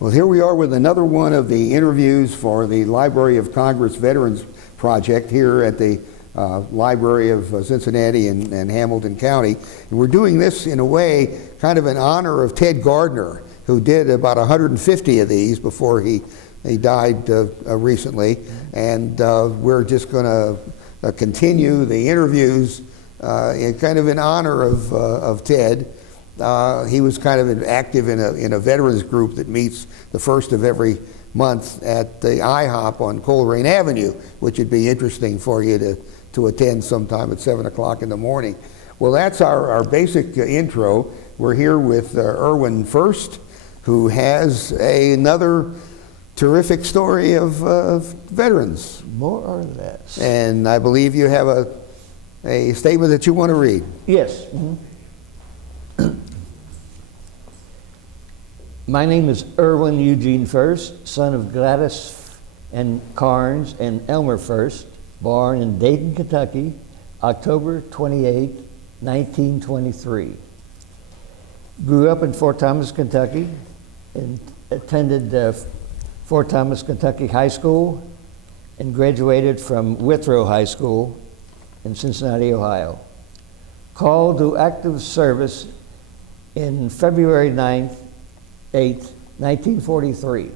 Well, here we are with another one of the interviews for the Library of Congress Veterans Project here at the Library of Cincinnati and Hamilton County. And we're doing this in a way kind of in honor of Ted Gardner, who did about 150 of these before he died recently. And we're just going to continue the interviews kind of in honor of Ted. He was kind of active in a veterans group that meets the first of every month at the IHOP on Coleraine Avenue, which would be interesting for you to attend sometime at 7 o'clock in the morning. Well, that's our basic intro. We're here with Erwin Furst, who has another terrific story of veterans. More or less. And I believe you have a statement that you want to read. Yes. Mm-hmm. My name is Erwin Eugene Furst, son of Gladys and Carnes and Elmer Furst, born in Dayton, Kentucky, October 28, 1923. Grew up in Fort Thomas, Kentucky, and attended Fort Thomas, Kentucky High School, and graduated from Withrow High School in Cincinnati, Ohio. Called to active service in February 8, 1943.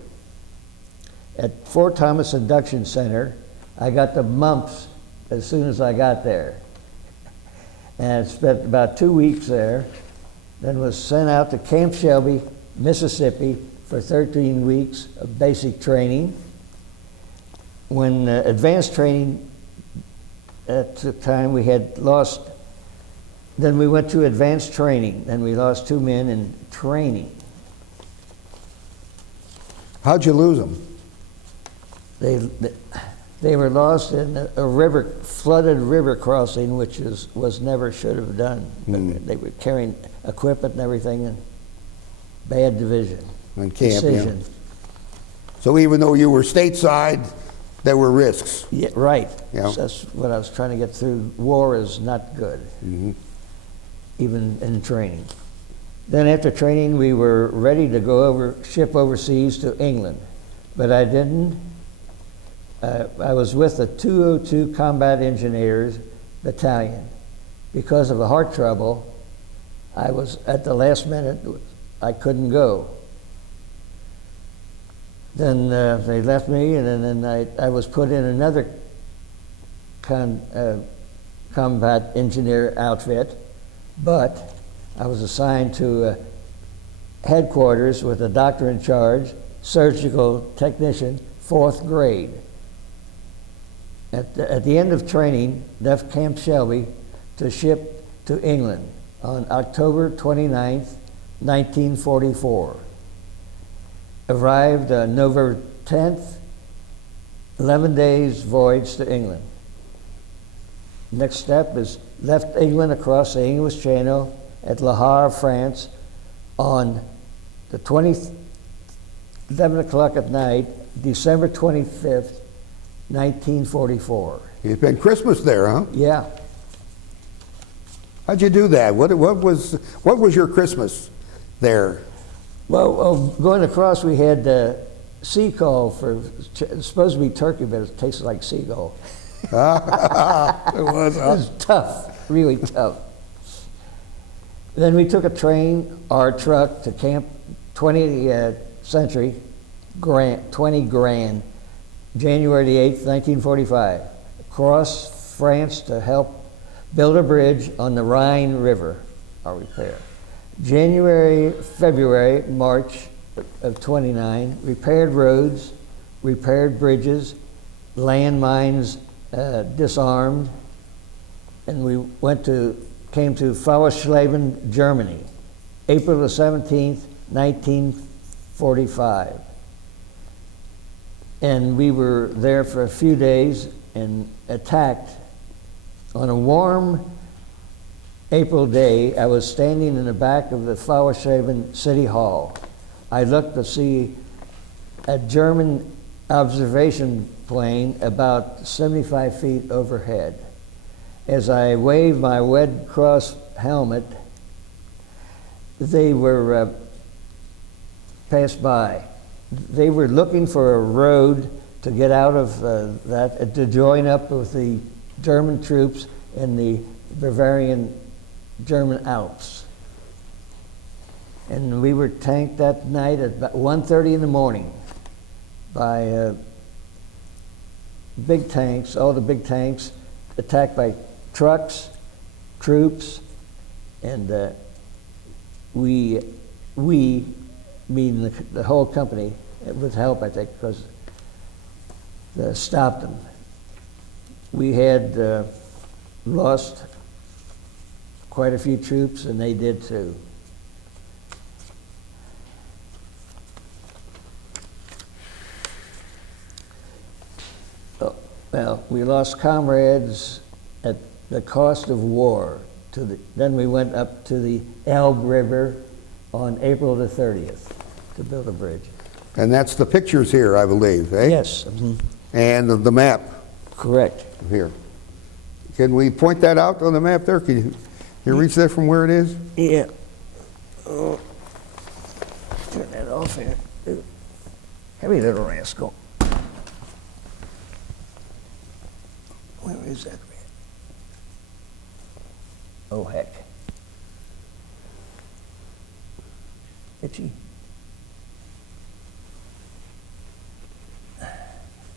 At Fort Thomas Induction Center, I got the mumps as soon as I got there. And I spent about 2 weeks there, then was sent out to Camp Shelby, Mississippi for 13 weeks of basic training. When advanced training, at the time we had lost, then we went to advanced training, and we lost 2 men in training. How'd you lose them? They were lost in a river, flooded river crossing, which was never should have done. They were carrying equipment and everything, and bad division. On camp, decision. Yeah. So even though you were stateside, there were risks. Yeah, right. Yeah. That's what I was trying to get through. War is not good, even in training. Then after training, we were ready to go ship overseas to England, but I didn't. I was with the 202 Combat Engineers Battalion. Because of the heart trouble, I was at the last minute, I couldn't go. Then they left me, and then I was put in another combat engineer outfit, but I was assigned to headquarters with a doctor in charge, surgical technician, 4th grade. At the end of training, left Camp Shelby to ship to England on October 29th, 1944. Arrived November 10th, 11 days voyage to England. Next step is left England across the English Channel at Le Havre, France on the 11 o'clock at night, December 25th, 1944. You spent Christmas there, huh? Yeah. How'd you do that? What was your Christmas there? Well, going across, we had sea call for, it's supposed to be turkey, but it tasted like seagull. It was, It was tough, really tough. Then we took a train, our truck, to Camp 20th Century, 20 Grand, January the 8th, 1945. Across France to help build a bridge on the Rhine River, our repair. January, February, March of 29, repaired roads, repaired bridges, landmines disarmed, and we came to Fauerschleben, Germany, April the 17th, 1945. And we were there for a few days and attacked. On a warm April day, I was standing in the back of the Fauerschleben City Hall. I looked to see a German observation plane about 75 feet overhead. As I waved my Red Cross helmet, they were passed by. they were looking for a road to get out of that, to join up with the German troops in the Bavarian German Alps. And we were tanked that night at about 1:30 in the morning by big tanks, all the big tanks, attacked by trucks, troops, and we, meaning the whole company, with help, I think, because stopped them. We had lost quite a few troops, and they did too. Oh, well, we lost comrades at the cost of war. Then we went up to the Elbe River on April the 30th to build a bridge. And that's the pictures here, I believe, eh? Yes. Mm-hmm. And the map Correct. here. Can we point that out on the map there? Can you reach that from where it is? Yeah. Oh. Turn that off here. Heavy little rascal. Where is that? Oh, heck. Itchy.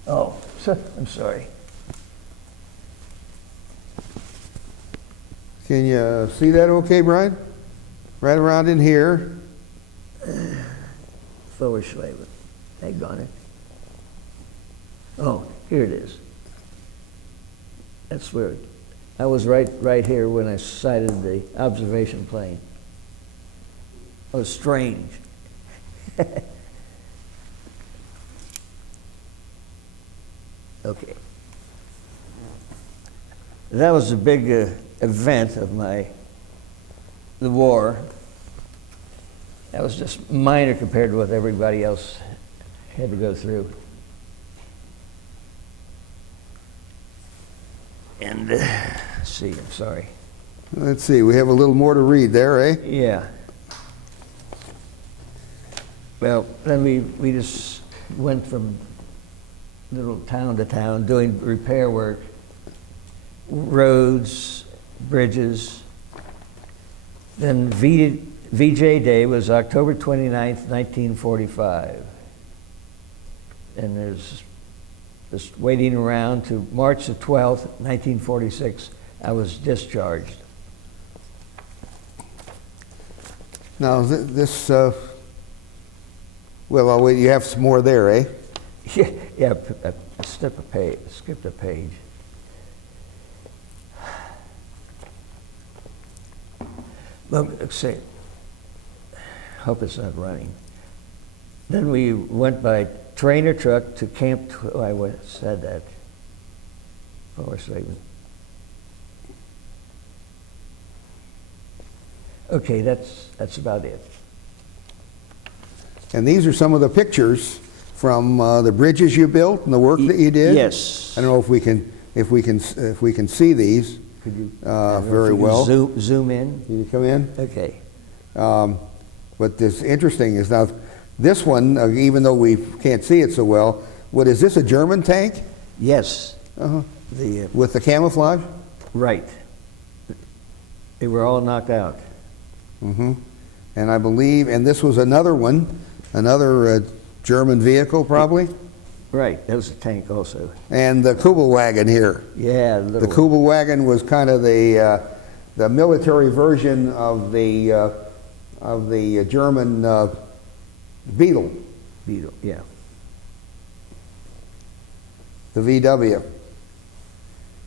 Oh, I'm sorry. Can you see that okay, Brian? Right around in here. Furst. Daggone it. Oh, here it is. That's where I was right here when I sighted the observation plane. It was strange. Okay. That was a big event of the war. That was just minor compared to what everybody else had to go through. And let's see, I'm sorry. Let's see, we have a little more to read there, eh? Yeah. Well, then we just went from little town to town doing repair work, roads, bridges. Then VJ Day was October 29th, 1945. And there's just waiting around to March the 12th, 1946, I was discharged. Now, this, well, I'll wait, you have some more there, eh? Yeah, I skipped a page. Let's see. Hope it's not running. Then we went by train or truck to Camp. I said that. Furst. Okay, that's about it. And these are some of the pictures from the bridges you built and the work that you did. Yes. I don't know if we can see these. Could you very well. Zoom in? Can you come in? Okay. But this interesting is now this one, even though we can't see it so well, what is this, a German tank? Yes. Uh-huh. The With the camouflage? right. They were all knocked out. Mm-hmm. And I believe, and this was another one, another German vehicle probably? Right. That was a tank also. And the Kubelwagen here. Yeah. The Kubelwagen was kind of the military version of the German Beetle. Beetle. Yeah. The VW.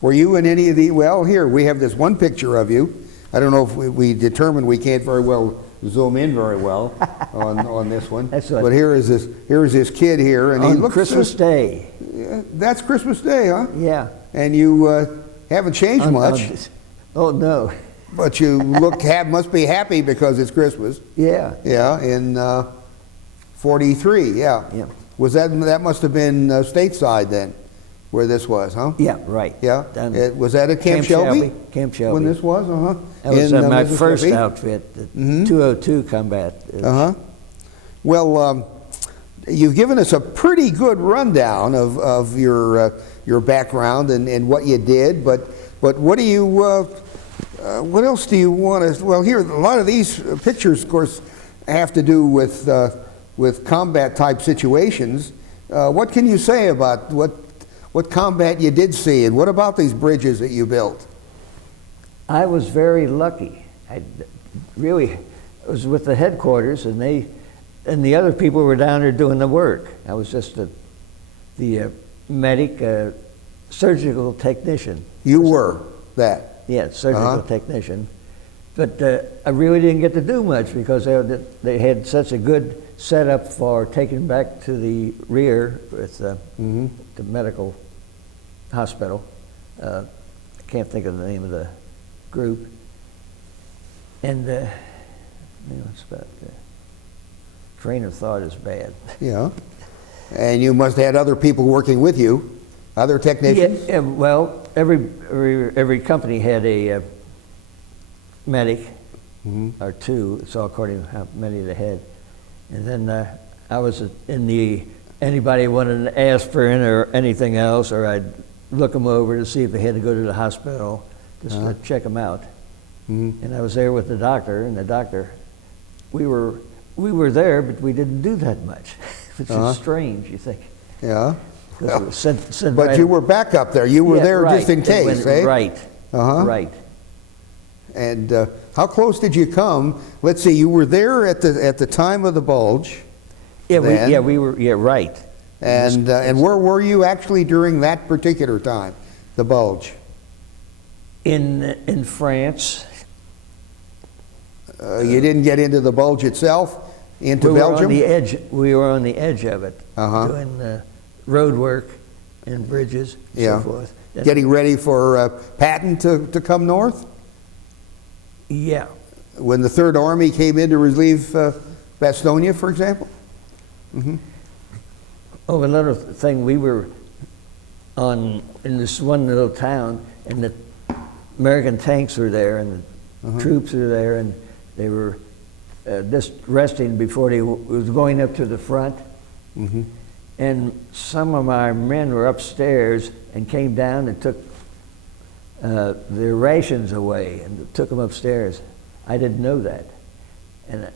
Were you in any of the, well, here, we have this one picture of you. I don't know if we determined we can't very well zoom in very well on this one. That's what, but here is this kid here, and he looks Christmas Day. Yeah, that's Christmas Day, huh? Yeah. And you haven't changed much. Oh no. But you must be happy because it's Christmas. Yeah. Yeah, in 43. Yeah. Yeah. Was that must have been stateside then, where this was, huh? Yeah. Right. Yeah. Was that at Camp Shelby? Camp Shelby. When this was, That was my first Mississippi? outfit, the 202 combat. Well, you've given us a pretty good rundown of your background and what you did, but what do you what else do you want to? Well, here a lot of these pictures, of course, have to do with combat type situations. What can you say about what combat you did see, and what about these bridges that you built? I was very lucky. I was with the headquarters, and the other people were down there doing the work. I was just the medic, surgical technician. You were that? Yeah, surgical technician. But I really didn't get to do much because they had such a good setup for taking back to the rear with the medical hospital. I can't think of the name of the group. And it's about train of thought is bad. Yeah. And you must have had other people working with you, other technicians? Yeah, well, every company had a medic or two. It's all according to how many they had. And then I was in the, anybody wanted an aspirin or anything else, or I'd look them over to see if they had to go to the hospital, just to check them out. And I was there with the doctor, and the doctor, we were there, but we didn't do that much, which is strange, you think. Yeah. Well, sent but right you were back up there. You were there just in case, eh? Right. Right. And how close did you come? Let's see. You were there at the time of the bulge. Yeah. We were. Yeah. Right. And where were you actually during that particular time, the bulge? In France. You didn't get into the bulge itself, into Belgium? We were on the edge of it, doing road work and bridges, and so forth. Getting ready for Patton to come north? Yeah. When the Third Army came in to relieve Bastogne, for example? Oh, another thing, we were in this one little town, and the American tanks were there, and the troops were there, and they were just resting before they was going up to the front. And some of my men were upstairs and came down and took their rations away and took them upstairs. I didn't know that. And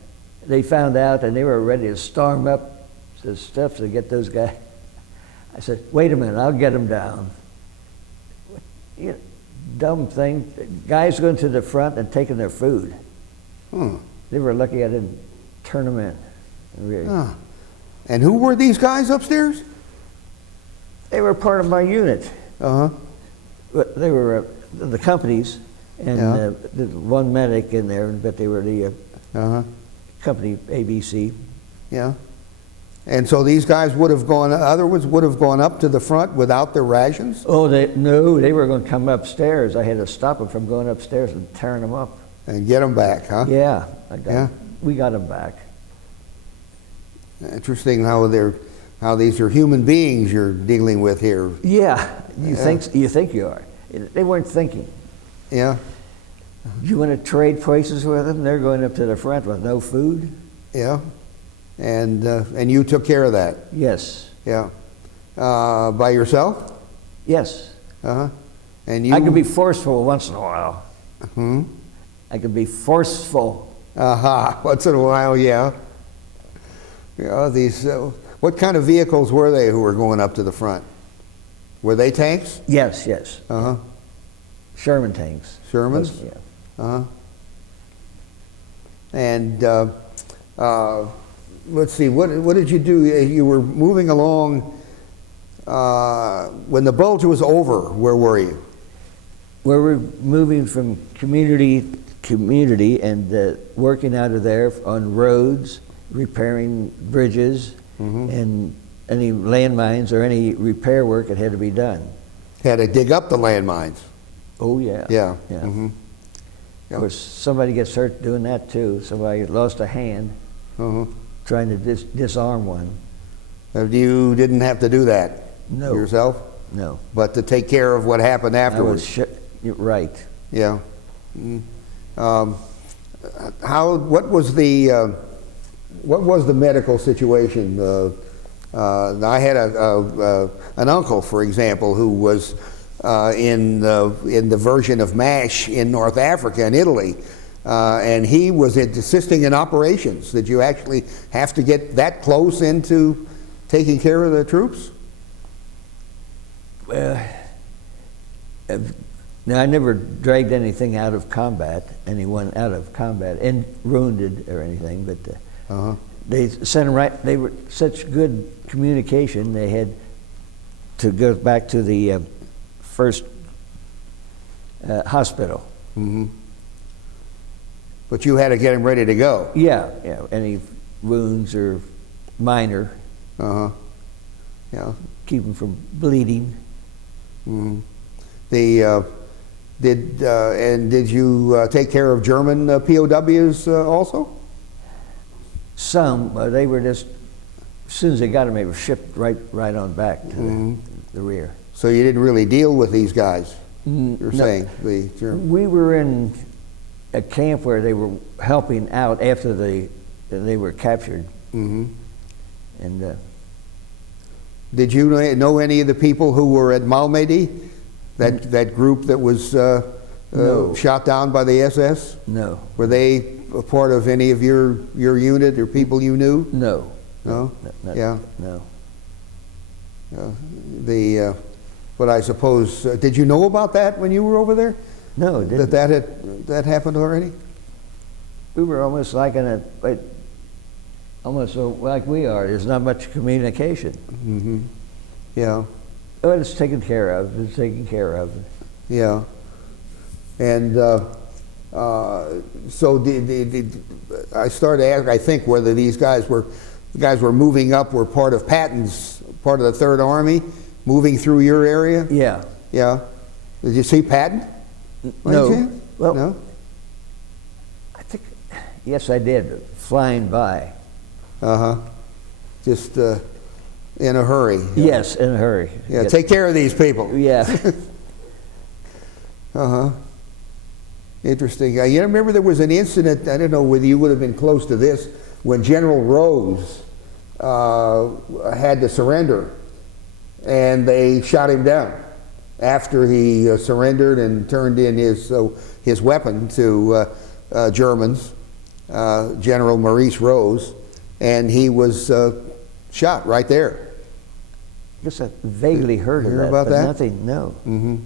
they found out, and they were ready to storm up the steps to get those guys. I said, wait a minute, I'll get them down. You know, dumb thing. Guys going to the front and taking their food. They were lucky I didn't turn them in. Really. And who were these guys upstairs? They were part of my unit. But they were the companies, and the one medic in there, but they were the company ABC. Yeah. And so these guys would have gone, others would have gone up to the front without their rations? Oh, no, they were going to come upstairs. I had to stop them from going upstairs and tearing them up. And get them back, huh? Yeah. We got them back. Interesting how these are human beings you're dealing with here. Yeah, you think you are. They weren't thinking. Yeah. You want to trade places with them? They're going up to the front with no food. Yeah. And you took care of that? Yes. Yeah. By yourself? Yes. And you? I could be forceful once in a while. I could be forceful. Once in a while, yeah. Yeah. These. What kind of vehicles were they who were going up to the front? Were they tanks? Yes. Sherman tanks. Shermans? Yeah. And let's see, what did you do? You were moving along when the bulge was over. Where were you? We were moving from community to community and working out of there on roads, repairing bridges, and any landmines or any repair work that had to be done. Had to dig up the landmines. Oh yeah. Yeah. Of course, somebody gets hurt doing that too. Somebody lost a hand trying to disarm one. You didn't have to do that yourself? No. But to take care of what happened afterwards? You're right. Yeah. What was the medical situation I had an uncle, for example, who was in the version of MASH in North Africa and Italy, and he was assisting in operations. Did you actually have to get that close into taking care of the troops? Now, I never dragged anything out of combat, anyone out of combat, and wounded or anything, but they sent them right. They were such good communication. They had to go back to the Furst hospital. Mm-hmm. But you had to get them ready to go. Yeah, yeah. Any wounds or minor. Yeah. Keep them from bleeding. Mm-hmm. Did you take care of German POWs also? Some, they were just, as soon as they got them, they were shipped right on back to the rear. So you didn't really deal with these guys, you're saying, the German. We were in a camp where they were helping out after they were captured. Mm-hmm. And did you know any of the people who were at Malmedy? That group that was No. shot down by the SS? No. Were they a part of any of your unit or people you knew? No. No? Yeah. Yeah. No. But I suppose, did you know about that when you were over there? No, it didn't. That happened already? We were almost like almost like we are. There's not much communication. Mm-hmm. Yeah. But it's taken care of. It's taken care of. Yeah. And so I started to ask, I think, whether these guys were moving up, were part of Patton's, part of the Third Army, moving through your area? Yeah. Yeah. Did you see Patton? No. Well, no? I think, yes, I did. Flying by. Uh-huh. Just in a hurry. Yes, in a hurry. Yeah, Yes. take care of these people. Yeah. Uh-huh. Interesting. You remember there was an incident, I don't know whether you would have been close to this, when General Rose had to surrender, and they shot him down after he surrendered and turned in his weapon to Germans, General Maurice Rose, and he was shot right there. I guess I vaguely heard of Hear that, about but that? nothing, no. Mm-hmm.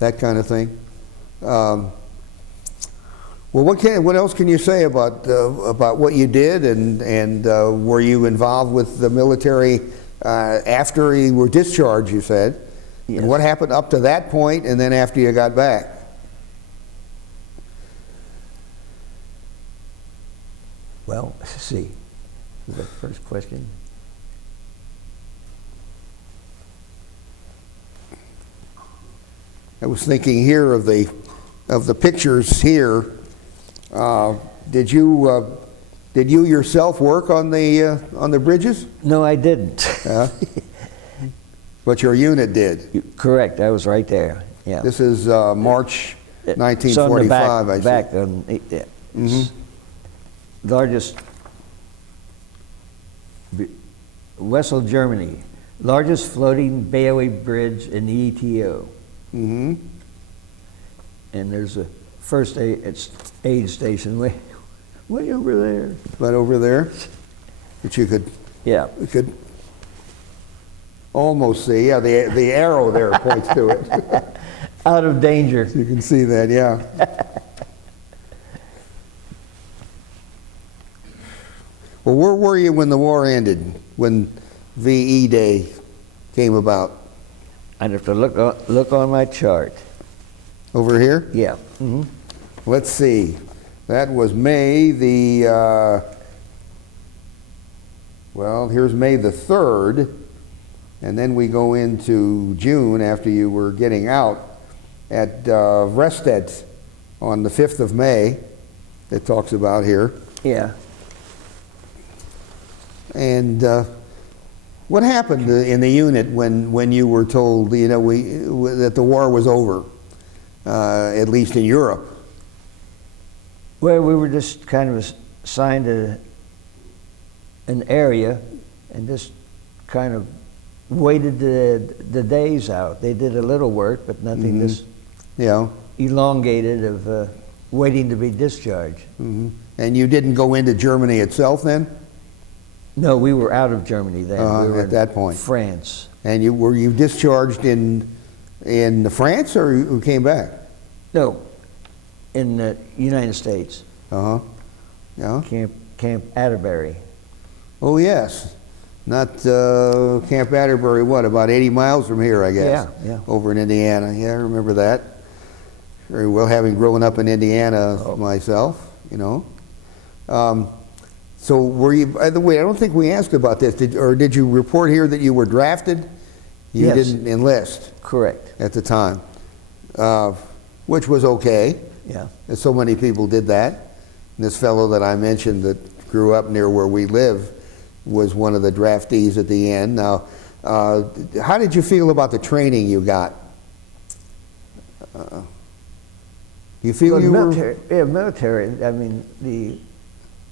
That kind of thing. Well, what else can you say about what you did, and were you involved with the military after you were discharged, you said? Yes. And what happened up to that point and then after you got back? Well, let's see. Was that the first question? I was thinking here of the pictures here. Did you yourself work on the bridges? No, I didn't. But your unit did. Correct. I was right there. Yeah. This is March 1945. I I see. back on. Yeah. Mm-hmm. Largest. Wessel, Germany. Largest floating buoy bridge in the ETO. Mm-hmm. And there's a first aid station way over there. Right over there, that you could almost see. Yeah, the arrow there points to it. Out of danger. You can see that, yeah. Well, where were you when the war ended? When VE Day came about? I'd have to look on my chart. Over here? Yeah. Mm-hmm. Let's see. That was May here's May the 3rd, and then we go into June after you were getting out at Vrestedt on the 5th of May, it talks about here. Yeah. And what happened in the unit when you were told, that the war was over, at least in Europe? Well, we were just kind of assigned an area and just kind of waited the days out. They did a little work, but nothing this Yeah. elongated of waiting to be discharged. And you didn't go into Germany itself then? No, we were out of Germany then. We were at that point. France. And were you discharged in France, or you came back? No, in the United States. Uh-huh. Yeah. Camp Atterbury. Oh, yes. Not Camp Atterbury, what, about 80 miles from here, I guess? Yeah. Over in Indiana. Yeah, I remember that very well, having grown up in Indiana myself, you know. So were you, by the way, I don't think we asked about this, did you report here that you were drafted? You Yes. didn't enlist Correct. at the time, which was okay. Yeah. As so many people did that. This fellow that I mentioned that grew up near where we live was one of the draftees at the end. Now, how did you feel about the training you got? You feel Well, you military, were... yeah, military. I mean,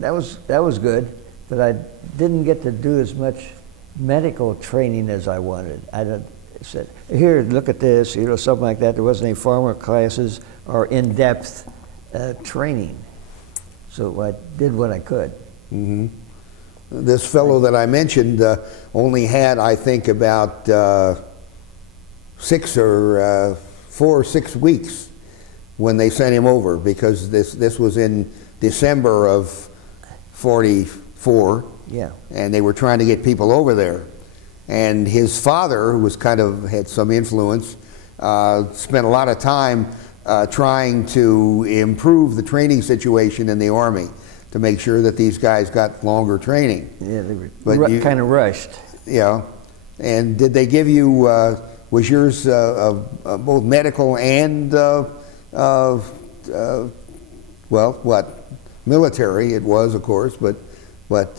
that was good, but I didn't get to do as much medical training as I wanted. I said, here, look at this, you know, something like that. There wasn't any formal classes or in-depth training, so I did what I could. Mm-hmm. This fellow that I mentioned only had, I think, about 4 or 6 weeks when they sent him over, because this was in December of '44. Yeah. And they were trying to get people over there. And his father, who was had some influence, spent a lot of time trying to improve the training situation in the Army to make sure that these guys got longer training. Yeah, they were kind of rushed. Yeah. And did they give you, was yours both medical and, military? It was, of course, but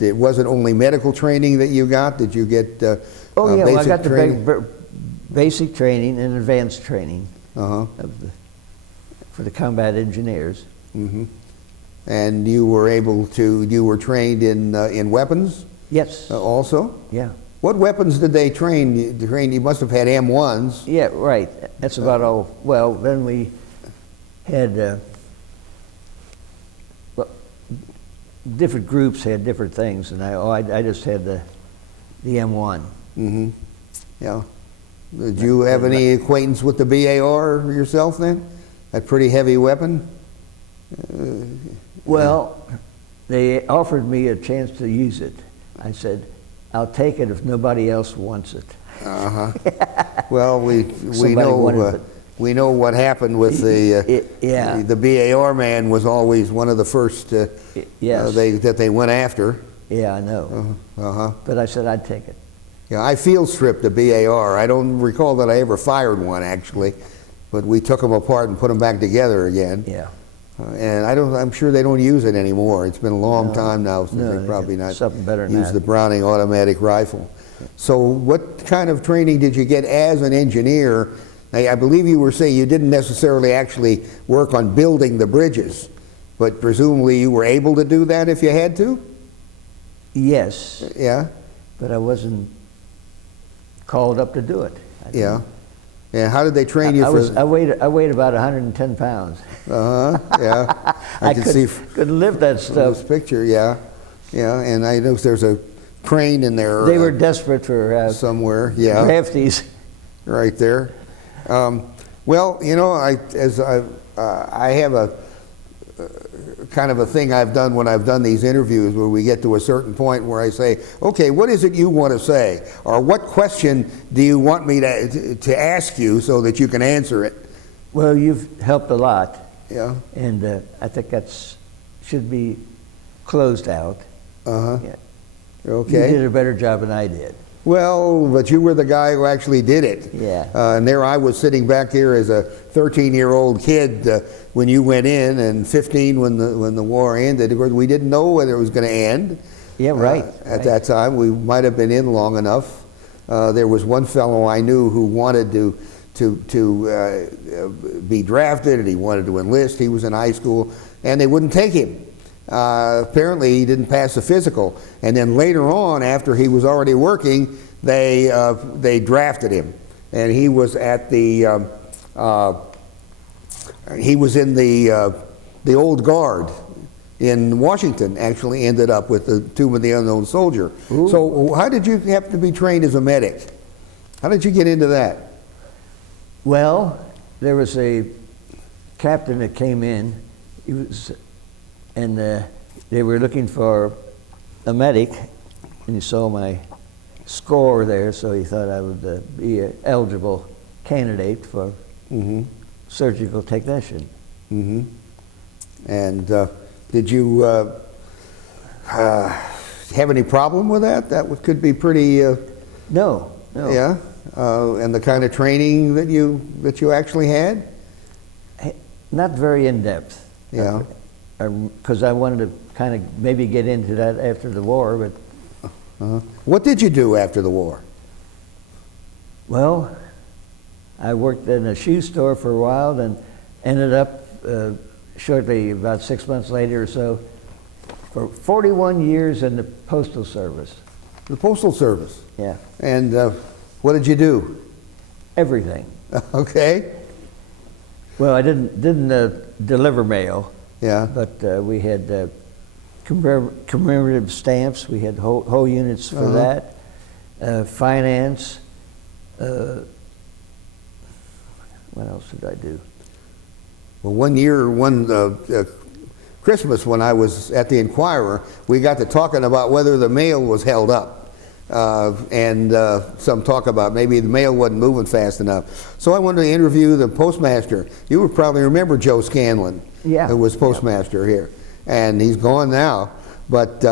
it wasn't only medical training that you got? Did you get I got the basic training and advanced training for the combat engineers. Mm-hmm. And you were trained in weapons? Yes. Also? Yeah. What weapons did they train? You must have had M1s. Yeah, right. That's about all. Well, then we had different groups had different things, and I just had the M1. Mm-hmm. Yeah. Did you have any acquaintance with the BAR yourself then? That pretty heavy weapon? Well, they offered me a chance to use it. I said, I'll take it if nobody else wants it. Uh-huh. Well, we know what happened with the BAR man was always one of the first that they went after. Yeah, I know. But I said I'd take it. Yeah, I field stripped a BAR. I don't recall that I ever fired one, actually, but we took them apart and put them back together again. Yeah. And I'm sure they don't use it anymore. It's been a long time now since they probably not something better than use that. the Browning automatic rifle. So what kind of training did you get as an engineer? I believe you were saying you didn't necessarily actually work on building the bridges, but presumably you were able to do that if you had to? Yes. Yeah? But I wasn't called up to do it. Yeah. And how did they train you I weighed about 110 pounds. Yeah. I couldn't lift that stuff. This picture, yeah. Yeah, and I know there's a crane in there. They were desperate for somewhere, yeah. draftees. Right there. Well, you know, I have a kind of a thing I've done when I've done these interviews where we get to a certain point where I say, okay, what is it you want to say? Or what question do you want me to ask you so that you can answer it? Well, you've helped a lot. Yeah. And I think should be closed out. Uh-huh. Yeah. Okay. You did a better job than I did. Well, but you were the guy who actually did it. Yeah. And there I was sitting back here as a 13-year-old kid when you went in, and 15 when the war ended. Of course, we didn't know whether it was going to end. Yeah, right. At that time, we might have been in long enough. There was one fellow I knew who wanted to be drafted, and he wanted to enlist. He was in high school, and they wouldn't take him. Apparently he didn't pass the physical, and then later on, after he was already working, they drafted him, and he was at the he was in the old guard in Washington. Actually, ended up with the Tomb of the Unknown Soldier. Ooh. So, how did you happen to be trained as a medic? How did you get into that? Well, there was a captain that came in. He was, and they were looking for a medic, and he saw my score there, so he thought I would be an eligible candidate for surgical technician. And did you have any problem with that? That could be pretty. No. Yeah, and the kind of training that you actually had. Not very in depth. Yeah. Because I wanted to kind of maybe get into that after the war, but. What did you do after the war? Well, I worked in a shoe store for a while, then ended up shortly, about 6 months later or so, for 41 years in the Postal Service. The Postal Service. Yeah. And what did you do? Everything. Okay. Well, I didn't deliver mail. Yeah. But we had commemorative stamps. We had whole units for that. Finance. What else did I do? Well, one Christmas when I was at the Inquirer, we got to talking about whether the mail was held up. And some talk about maybe the mail wasn't moving fast enough. So I wanted to interview the postmaster. You would probably remember Joe Scanlon, yeah, who was postmaster here. And he's gone now. But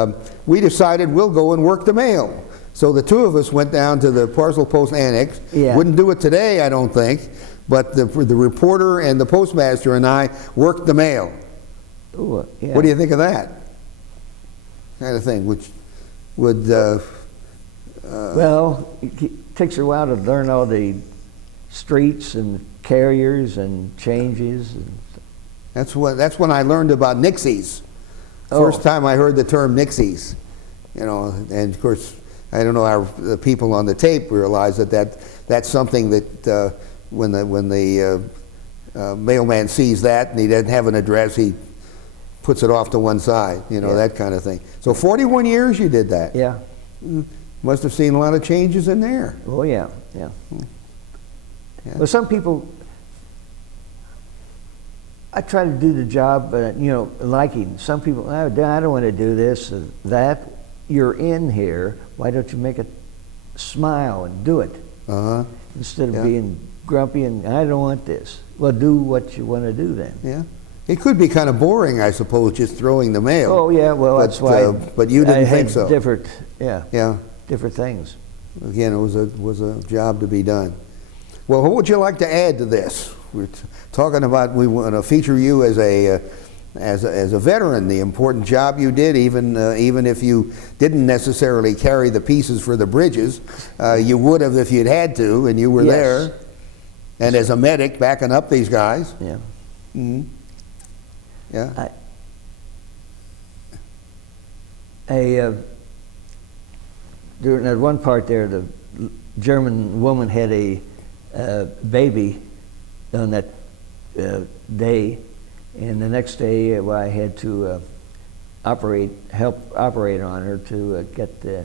we decided we'll go and work the mail. So the two of us went down to the Parcel Post Annex. Yeah. Wouldn't do it today, I don't think. But the reporter and the postmaster and I worked the mail. Ooh, yeah. What do you think of that kind of thing? Which would... well, it takes a while to learn all the streets and carriers and changes. And that's when I learned about Nixies. First time I heard the term Nixies, and of course I don't know how the people on the tape realize that's something that when the mailman sees that and he doesn't have an address, he puts it off to one side, that kind of thing. So 41 years you did that. yeah. Must have seen a lot of changes in there. Oh yeah. Yeah. Well, some people, I try to do the job, liking. Some people, I don't want to do this or that. You're in here. Why don't you make it smile and do it instead of being grumpy and I don't want this. Well, do what you want to do then. Yeah. It could be kind of boring, I suppose, just throwing the mail. Oh yeah, well that's why. But you didn't think so. Different, Yeah. different things. Again, it was a job to be done. Well, what would you like to add to this? We're talking about we want to feature you as a veteran, the important job you did, even if you didn't necessarily carry the pieces for the bridges, you would have if you'd had to, and you were there. And as a medic, backing up these guys. Yeah. Mm-hmm. Yeah. During that one part there, the German woman had a baby on that day, and the next day I had to help operate on her to get the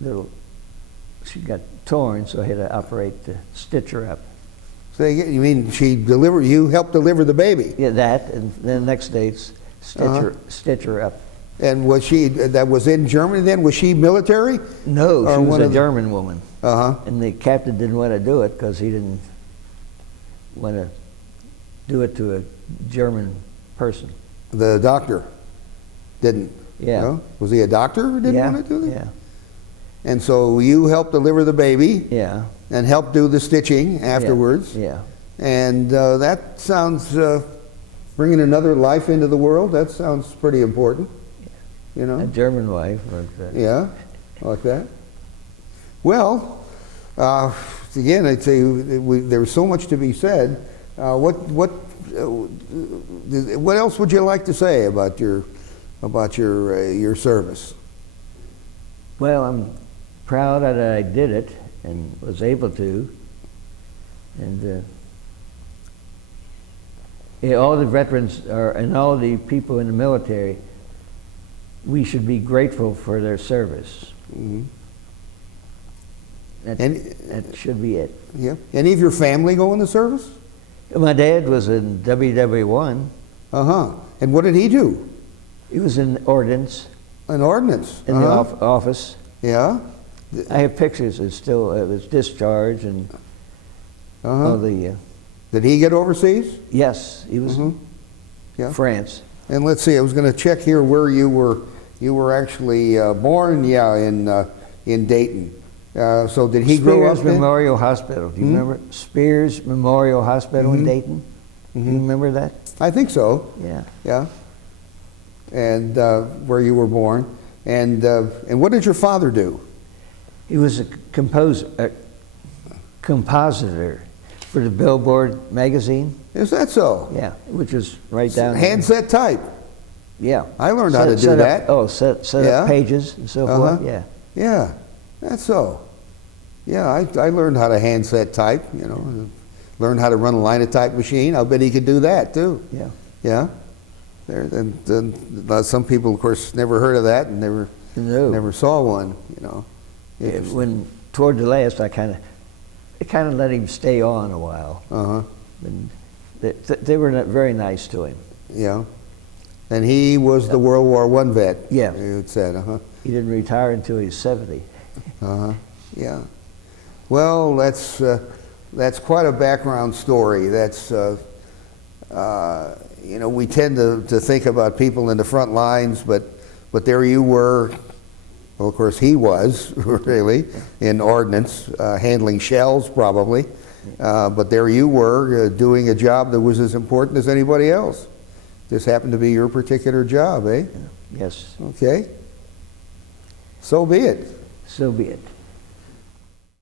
little. She got torn, so I had to operate to stitch her up. So you mean you helped deliver the baby? Yeah, that, and then the next day stitch her up. And that was in Germany then? Was she military? No, she was a German woman. And the captain didn't want to do it because he didn't want to do it to a German person. The doctor didn't? Yeah. No? Was he a doctor who didn't want to do that? Yeah. And so you helped deliver the baby? Yeah. And helped do the stitching afterwards? Yeah. And that sounds, bringing another life into the world, that sounds pretty important. A German wife. Yeah, like that. Well, again, I'd say there's so much to be said. What else would you like to say about your service? Well, I'm proud that I did it and was able to. And yeah, all the veterans and all the people in the military, we should be grateful for their service. Mhm. That should be it. Yeah. Any of your family go in the service? My dad was in WW1. Uh-huh. And what did he do? He was in ordnance An ordnance. in the office. Yeah. I have pictures. It was discharged and Uh-huh. all the. Did he get overseas? Yes, he was in Yeah. France. And let's see, I was going to check here where you were. You were actually born, yeah, in Dayton. So did he grow up Spears in? Memorial Hospital. Do you remember Spears Memorial Hospital in Dayton? Do you remember that? I think so. Yeah. Yeah. And where you were born, and what did your father do? He was a compositor for the Billboard magazine. Is that so? Yeah, which is right down there. Handset type. Yeah. I learned how to do that. Set Yeah. up pages and so Uh-huh. forth. Yeah. Yeah, that's so. Yeah, I learned how to handset type. You know, learned how to run a linotype machine. I'll bet he could do that too. Yeah. Yeah. And some people, of course, never heard of that and never saw one. You know. When toward the last, it kind of let him stay on a while. Uh-huh. And they were not very nice to him. Yeah. And he was the World War I vet. Yeah. You said, uh-huh. He didn't retire until he was 70. Uh-huh. Yeah. Well, that's quite a background story. That's you know, we tend to think about people in the front lines, but there you were. Well, of course, he was really in ordnance, handling shells probably. But there you were doing a job that was as important as anybody else. This happened to be your particular job, eh? Yes. Okay. So be it. So be it.